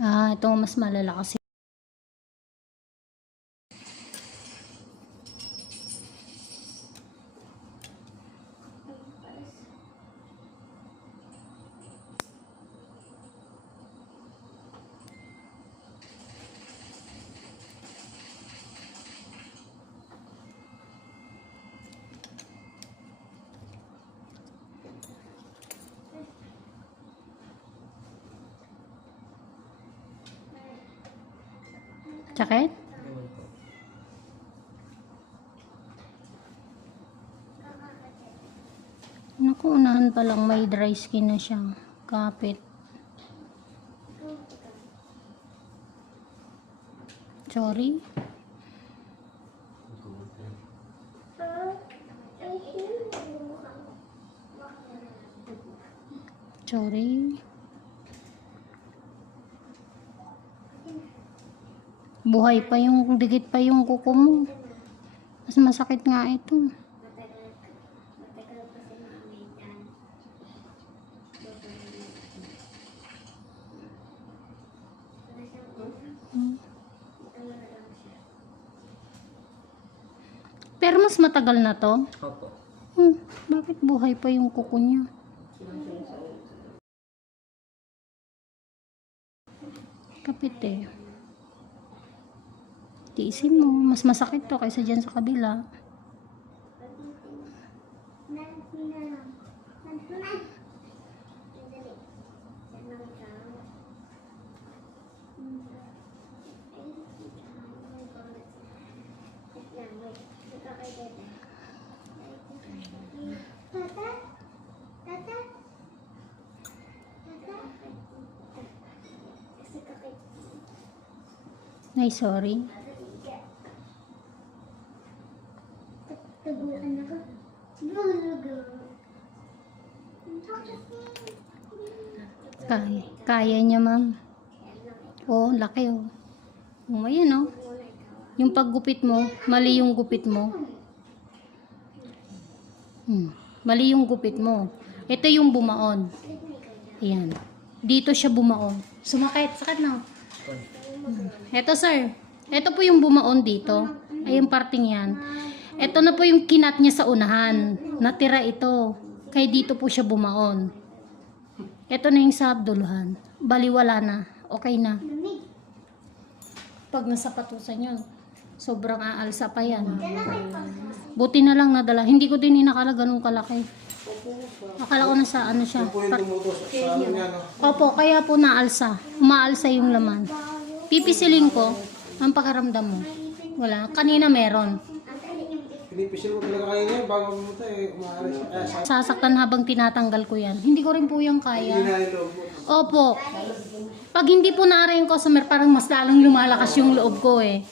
Ah, ito mas malala kasi Sakit? Naku, unahan pa lang may dry skin na siya. Kapit. Sorry. Sorry. Buhay pa yung digit pa yung kuko mo. Mas masakit nga ito. Hmm. Pero mas matagal na to. Opo. Hmm, bakit buhay pa yung kuko niya? Kapit eh. Tiisin mo. Mas masakit to kaysa dyan sa kabila. Ay, sorry. Kaya, kaya niya, ma'am. Oo, laki oh. Oh, ayan oh. Yung paggupit mo, mali yung gupit mo. Hmm, mali yung gupit mo. Ito yung bumaon. Ayan. Dito siya bumaon. Sumakit. Sakit na. Ito sir. Ito po yung bumaon dito. Ay yung parting yan. Ito na po yung kinat niya sa unahan. Natira ito. Kaya dito po siya bumaon. Ito na yung sa abduluhan. Baliwala na. Okay na. Pag nasa patusan yun, sobrang aalsa pa yan. Buti na lang nadala. Hindi ko din inakala ganun kalaki. Akala ko ano siya. tumutos sa ano niya, no? Opo, kaya po naalsa. Umaalsa yung laman. Pipisilin ko, ang pakaramdam mo. Wala. Kanina meron. Pinipisil mo talaga kayo niya bago pumunta eh, umaalis. Sa Sasaktan habang tinatanggal ko yan. Hindi ko rin po yung hindi kaya. na yung loob mo. Opo. Pag hindi po naara yung customer, parang mas lalong lumalakas yung loob ko eh.